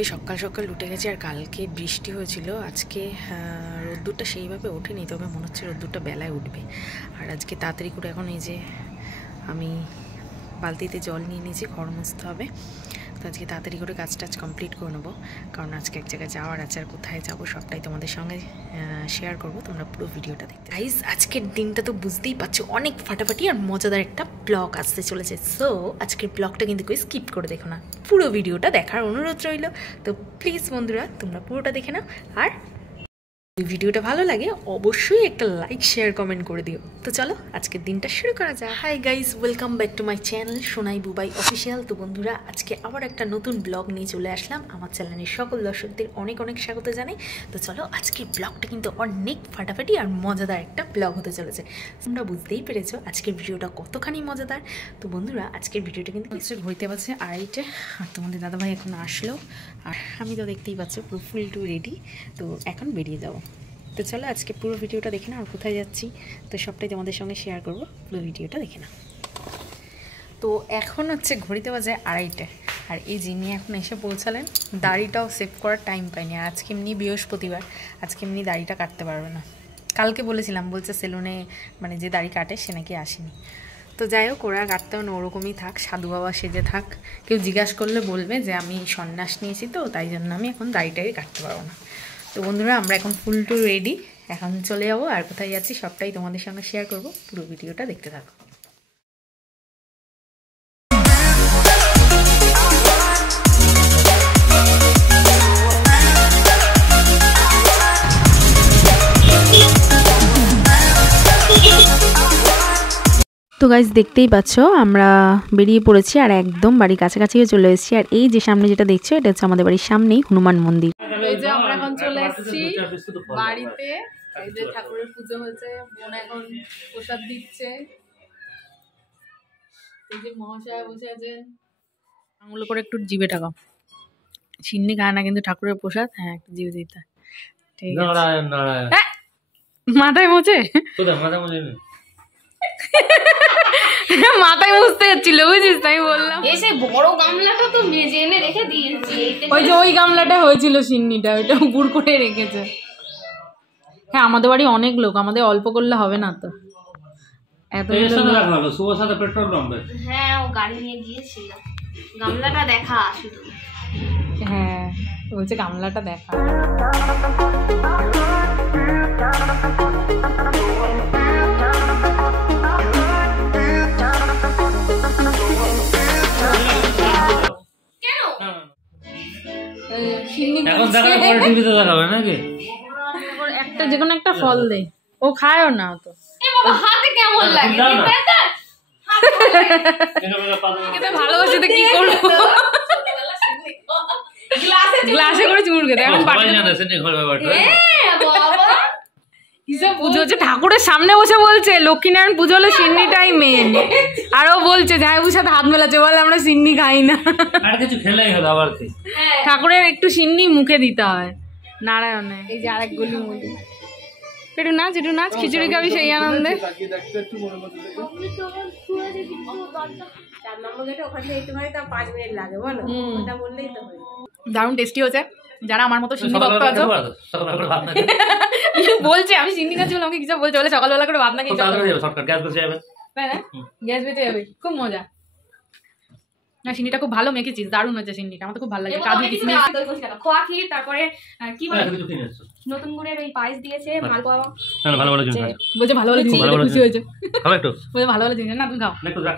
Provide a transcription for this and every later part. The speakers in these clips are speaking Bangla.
আজকে সকাল সকাল উঠে গেছি আর কালকে বৃষ্টি হয়েছিল। আজকে রোদ্দুরটা সেইভাবে ওঠেনি, তবে মনে হচ্ছে রোদ্দুরটা বেলায় উঠবে। আর আজকে তাড়াতাড়ি করে এখন এই যে আমি বালতিতে জল নিয়ে নিয়েছি, ঘর মুছতে হবে। তো আজকে তাড়াতাড়ি করে কাজ টাজ কমপ্লিট করে নেবো, কারণ আজকে এক জায়গায় যাওয়ার আছে। আর কোথায় যাবো সবটাই তোমাদের সঙ্গে শেয়ার করবো, তোমরা পুরো ভিডিওটা দেখতে। গাইস, আজকের দিনটা তো বুঝতেই পারছো, অনেক ফাটাফাটি আর মজাদার একটা ব্লগ আসতে চলেছে। সো আজকের ব্লগটা কিন্তু কেউ স্কিপ করে দেখো না, পুরো ভিডিওটা দেখার অনুরোধ রইল। তো প্লিজ বন্ধুরা, তোমরা পুরোটা দেখে নাও। আর ভিডিওটা ভালো লাগে অবশ্যই একটা লাইক শেয়ার কমেন্ট করে দিও। তো চলো আজকের দিনটা শুরু করা যাক। Hi guys, welcome back to my channel Sonai Bubai official. তো বন্ধুরা, আজকে আবার একটা নতুন ব্লগ নিয়ে চলে আসলাম। আমার চ্যানেলের সকল দর্শকদের অনেক অনেক স্বাগত জানাই। তো চলো, আজকের ব্লগটা কিন্তু অনেক ফাটাফাটি আর মজাদার একটা ব্লগ হতে চলেছে। তোমরা বুঝতেই পেরেছো আজকের ভিডিওটা কতখানি মজাদার। তো বন্ধুরা, আজকের ভিডিওটা কিন্তু হইতে পারছে 2:30, আর তোমাদের দাদাভাই এখন আসলো। আর আমি তো দেখতেই পাচ্ছ পুরো ফুল টু রেডি। তো এখন বেরিয়ে যাবো। তো চলো আজকে পুরো ভিডিওটা দেখে না, আর কোথায় যাচ্ছি তো সবটাই তোমাদের সঙ্গে শেয়ার করবো। পুরো ভিডিওটা দেখে না। তো এখন হচ্ছে ঘড়িতে বাজে 2:30, আর এই যিনি এখন এসে পৌঁছালেন, দাড়িটাও সেভ করার টাইম পাইনি। আর আজকে এমনি বৃহস্পতিবার, আজকে এমনি দাড়িটা কাটতে পারবে না। কালকে বলেছিলাম, বলছে সেলুনে মানে যে দাড়ি কাটে সে নাকি আসেনি। তো যাই হোক, ওরা কাটতেও না, ওরকমই থাক, সাধু বাবা সেজে থাক। কেউ জিজ্ঞাসা করলে বলবে যে আমি সন্ন্যাস নিয়েছি, তো তাই জন্য আমি এখন দাড়িটাই কাটতে পারবো না। তো বন্ধুরা, আমরা এখন ফুল টু রেডি, এখন চলে যাবো। আর কোথায় যাচ্ছি সবটাই তোমাদের সঙ্গে শেয়ার করব, পুরো ভিডিওটা দেখতে থাকো। তো গাইজ, দেখতেই পাচ্ছ আমরা বেরিয়ে পড়েছি, আর একদম বাড়ির কাছাকাছি চলে এসেছি। আর এই যে সামনে যেটা দেখছো, এটা হচ্ছে আমাদের বাড়ির সামনেই হনুমান মন্দির। এই যে আমরা এখন চলে এসেছি বাড়িতে। এই যে ঠাকুরের পুজো হয়েছে, বোন এখন প্রসাদ দিচ্ছে। এই যে মহাশয় বসে আছে, আঙুল করে একটু জিভে ঠাকাও। চিন্নি খায় না কিন্তু ঠাকুরের প্রসাদ, হ্যাঁ একটু জিভে দিতে। ঠিক আছে, মাথায় মোছে, মাথায় মুছতে যাচ্ছিল, বুঝিস? তাই বললাম। এসে বড় গামলাটা তো মেজে এনে রেখে দিয়েছি। ওই যে ওই গামলাটা হয়েছিল সিন্নিটা, ওইটা গুড় করে রেখেছে। হ্যাঁ, আমাদের বাড়ি অনেক লোক, আমাদের অল্প করলে হবে না তো। হ্যাঁ, ও গাড়ি নিয়ে গিয়েছিল। গামলাটা দেখা শুধু। হ্যাঁ, বলছে গামলাটা দেখা। একটা যে কোনো একটা ফল দে, ও খায়ও না তো। হাতে কেমন লাগে? ভালোবাসে তো কি করবো, গ্লাসে করে চুমুর খেতে। এখন পুজো হচ্ছে, ঠাকুরের সামনে বসে বলছে লক্ষ্মীনারায়ণ পুজো হলে সিন্নিটাই মেন। আর ও বলছে জামাইবাবুর সাথে হাত মেলাচ্ছে, বলে আমরা সিন্নি খাই না। ঠাকুরের একটু সিন্নি মুখে দিতে হয় নারায়ণে। এই যে আরেক গলি মুলি, একটু নাচ, একটু নাচ, খিচুড়ি খাবি সেই আনন্দে। দারুণ টেস্টি হচ্ছে। যারা আমার মতো সিন্নি ভক্ত আছো, বলছে আমি সিন্নি খাচ্ছি বলে আমাকে কিছু বলছে, বলে সকালবেলা করে ভাত না খেয়ে গ্যাস বেঁচে যাবে। খুব মজা না, সিন্নিটা খুব ভালো মেখেছিস, দারুণ হচ্ছে সিন্নিটা, আমার তো খুব ভালো লাগে। কাজু কিশমিশ, খোয়া ক্ষীর, তারপরে কি বলে নতুন গুড়ের ওই পায়েস দিয়েছে, মালপোয়া। বলছে ভালো ভালো জিনিস, খুশি হয়েছে। বলছে ভালো ভালো জিনিস, না তুমি খাও।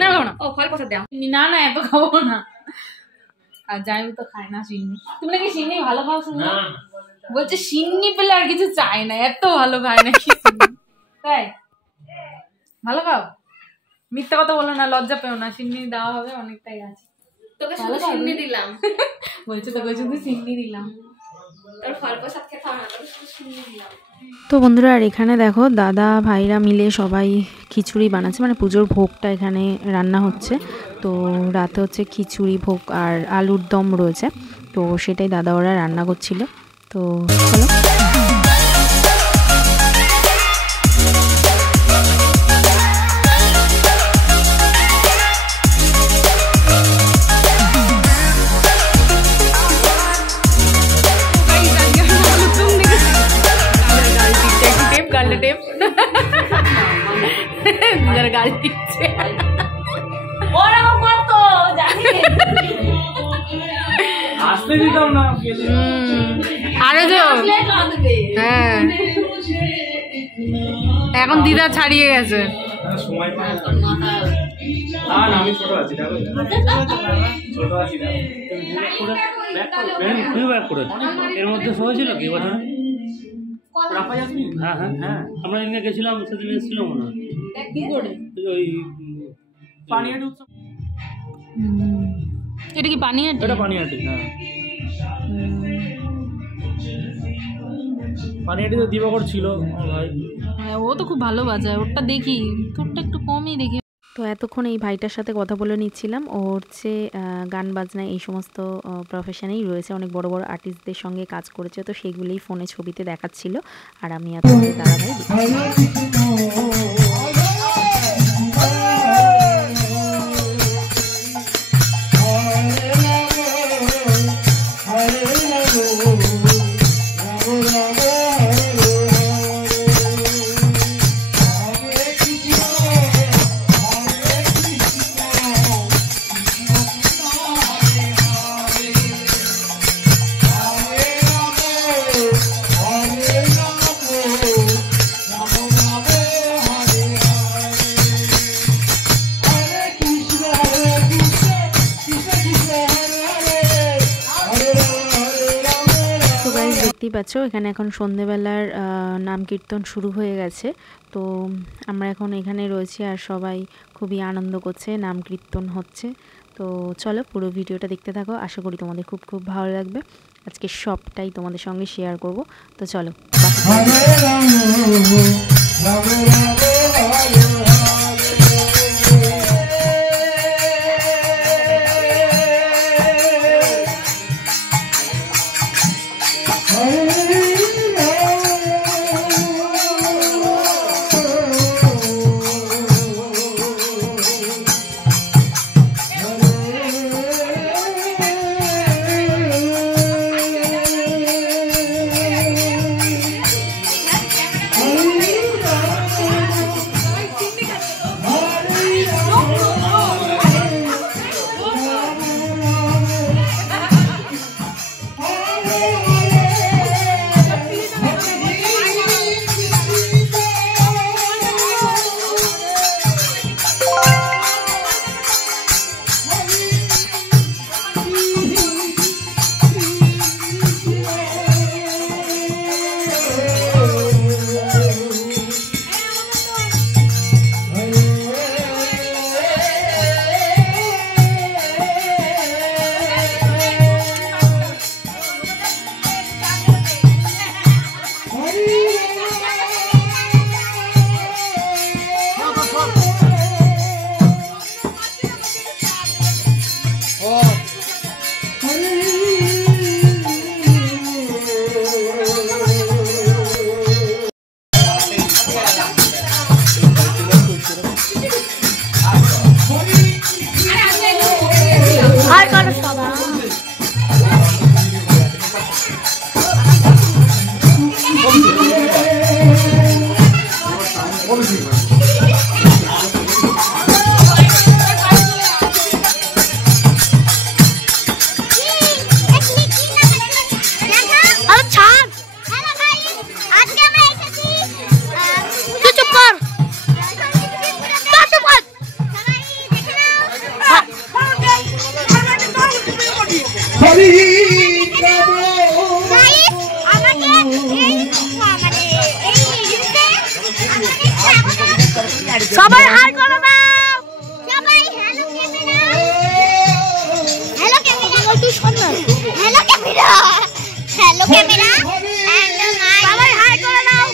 না খাবো না, ও ফল প্রসাদ দাও। না না, এত খাবো না। আর যাই তো খায় না সিন্নি। তুমি নাকি সিন্নি ভালো খাও শুনলাম, বলছে সিন্নি পেলে আর কিছু চাই না, এত ভালো খায় নাকি। তাই ভালো খাও, মিথ্যা কথা বলো না, লজ্জা পেও না, সিন্নি দেওয়া হবে অনেকটাই আছে। তোকে শুধু সিন্নি দিলাম, বলছে তোকে শুধু সিন্নি দিলাম, তোর ফল প্রসাদ খেতে হবে না, তোকে শুধু সিন্নি দিলাম। তো বন্ধুরা, আর এখানে দেখো দাদা ভাইরা মিলে সবাই খিচুড়ি বানাচ্ছে, মানে পুজোর ভোগটা এখানে রান্না হচ্ছে। তো রাতে হচ্ছে খিচুড়ি ভোগ আর আলুর দম রয়েছে, তো সেটাই দাদা ওরা রান্না করছিল। তো চলো। গাড়ি দিচ্ছে ওরকম করতো জানি আসতে দিতাম না আরে তো হ্যাঁ এখন দিদা ছাড়িয়ে গেছে সময় পাই না আমি ছোট আছি ছোট আছি না তুই ব্যাক করে এর মধ্যে সবাই ছিল কি কথা হ্যাঁ হ্যাঁ হ্যাঁ আমরা এখানে গেছিলাম সেদিন এসেছিল মনে হয় ওই পানিহাটি উৎসব এটা কি পানিহাটি? এটা পানিহাটি হ্যাঁ পানিহাটিতে দিবাকর ছিল আমার ভাই। হ্যাঁ ও তো খুব ভালো বাজায়, ওরটা দেখি, তোরটা একটু কমই দেখি। তো এতক্ষণ এই ভাইটার সাথে কথা বলে নিচ্ছিলাম। ও হচ্ছে গান বাজনা এই সমস্ত প্রফেশনেই রয়েছে, অনেক বড় বড় আর্টিস্টদের সঙ্গে কাজ করেছে, তো সেইগুলোই ফোনে ছবিতে দেখাচ্ছিল। আর আমি আপনাদের দাদাভাই পাচ্ছ। এখানে এখন সন্ধেবেলার নাম কীর্তন শুরু হয়ে গেছে, তো আমরা এখন এখানে রয়েছি আর সবাই খুবই আনন্দ করছে, নাম কীর্তন হচ্ছে। তো চলো পুরো ভিডিওটা দেখতে থাকো, আশা করি তোমাদের খুব খুব ভালো লাগবে। আজকে সবটাই তোমাদের সঙ্গে শেয়ার করব, তো চলো। সবাই হাই করো দাও, সবাই হ্যালো ক্যামেরা, হ্যালো ক্যামেরা, একটু শোনো, হ্যালো ক্যামেরা, হ্যালো ক্যামেরা, সবাই হাই করে দাও,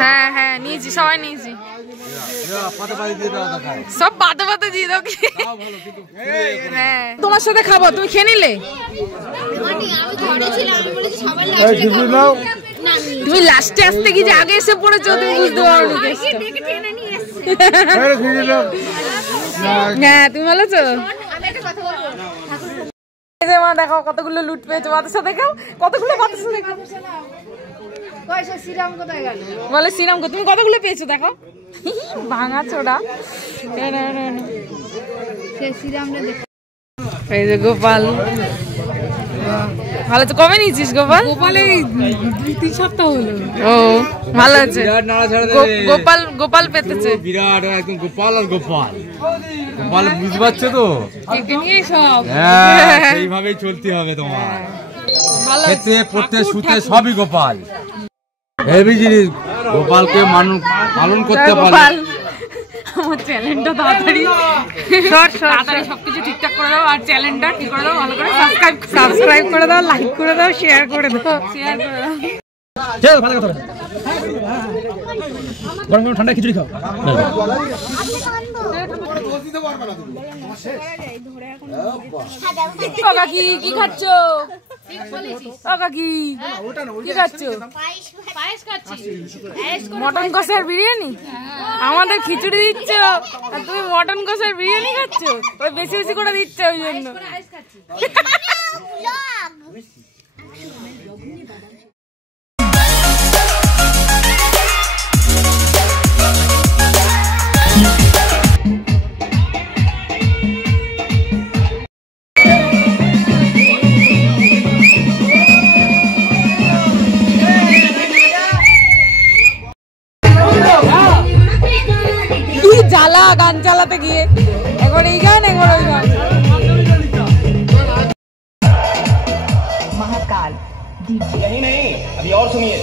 হ্যাঁ হ্যাঁ নিয়েছি, সবাই নিয়েছি, সব পাতে পাতে দিয়ে দাও। হ্যাঁ তোমার সাথে খাবো, তুমি খেয়ে নিলে? তুমি লাস্টে আসতে কি যে আগে এসে পড়েছো, তুমি বুঝতে পারো। হ্যাঁ তুমি ভালো আছো? যে মা দেখো কতগুলো লুট পেয়েছো, বাতাসা দেখাও কতগুলো বাতাসা দেখাও। বলে শ্রীরাম তুমি কতগুলো পেয়েছো দেখো, ভাঙা চোরা। এই যে গোপাল, ভালো তো। কবে নিয়েছিস গোপাল? গোপালে 2-3 সপ্তাহ হলো। ও ভালো আছে। গোপাল গোপাল পেতেছে বিরাট একদম গোপাল আর গোপাল গোপাল, বুঝতে পারছো তো? সব সেইভাবেই চলতে হবে তোমার, খেতে পড়তে শুতে সবই গোপাল। হেভি জিনিস, গোপালকে পালন করতে পারলে। আমার চ্যানেলটা তাড়াতাড়ি সবকিছু ঠিকঠাক করে দাও, আর চ্যানেলটা কি করে দাও, ভালো করে সাবস্ক্রাইব করে দাও, লাইক করে দাও, শেয়ার করে দাও, গরম গরম ঠান্ডা খিচুড়ি খাও। কাকি কি খাচ্ছ? কাকি কি খাচ্ছ? মটন কষার বিরিয়ানি? আমাদের খিচুড়ি দিচ্ছ আর তুমি মটন কষার বিরিয়ানি খাচ্ছ? ওই বেশি বেশি করে দিচ্ছ ওই জন্য। জ্বালা গান চালাতে গিয়ে একবার এই গান একবার ওই গান। महाकाल यही नहीं, अभी और सुनिए।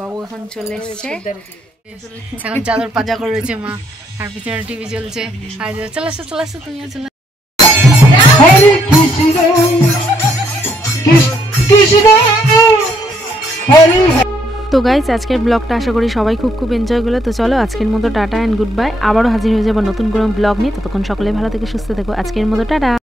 বাবু এখন চলে এসছে, এখন চাদর পাজা করে রয়েছে মা, আর পিছনে টিভি চলছে। আর চলে আসো চলে আসো, তুমিও চলে। তো গাইজ আজকের ব্লগটা আশা করি সবাই খুব এনজয় করলো। তো চলো আজকের মতো টাটা অ্যান্ড গুড বাই, আবারও হাজির হয়ে যাবো নতুন কোনো ব্লগ নিয়ে। ততক্ষণ সকলে ভালো থেকে সুস্থ থেকো। আজকের মতো টাটা।